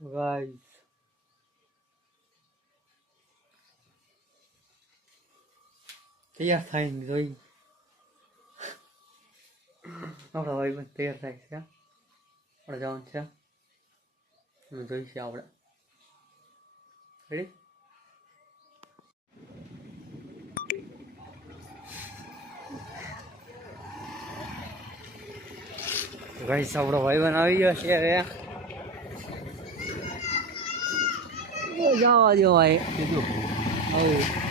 guys તૈયાર થાય ને જોઈ આપણા ભાઈ બંધ તૈયાર થાય છે આપણે જવાનું છે જોઈશે આપણે રેડી ગાઈસ આપણો ભાઈ બંધ આવી ગયો છે હવે જવા દો ભાઈ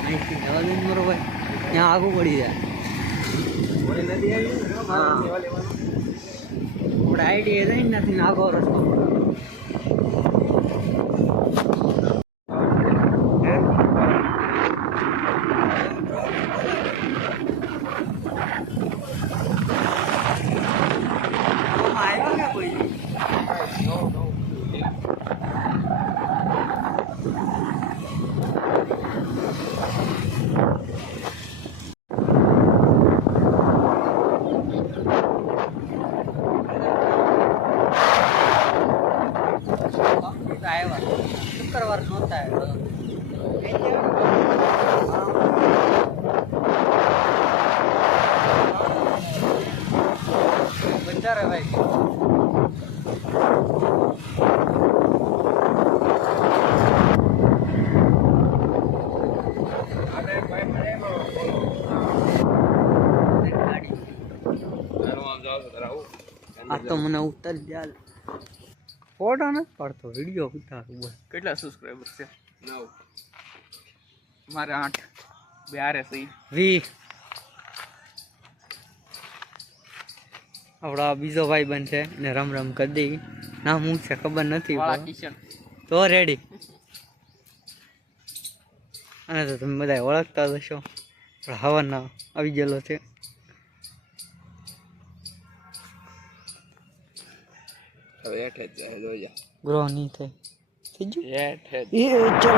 અહીંથી જવા દો મારો ભાઈ ત્યાં આગું પડી જાય આપણે આઈડિયા રહીને નથી આગો રસ્તો શુક્રવાર નહોતા બંધારે ભાઈ આ તો મને ઉતારી દે ફોટો નથી પડતો વિડીયો ઉતારું બસ કેટલા સબસ્ક્રાઈબર છે 9 મારે 8 2 સહી 20 આપણા બીજો ભાઈ બનશે ને રમ રમ કરી દઈ નામ હું છે ખબર નથી વાળા કિશન તો રેડી અને તો તમે બધા ઓળખતા હશો હવાના આવી ગયેલો છે હવે એટલે જ જાય જોજા ગ્રો નહીં થાય થઈ ગયું એટલે એ ચલો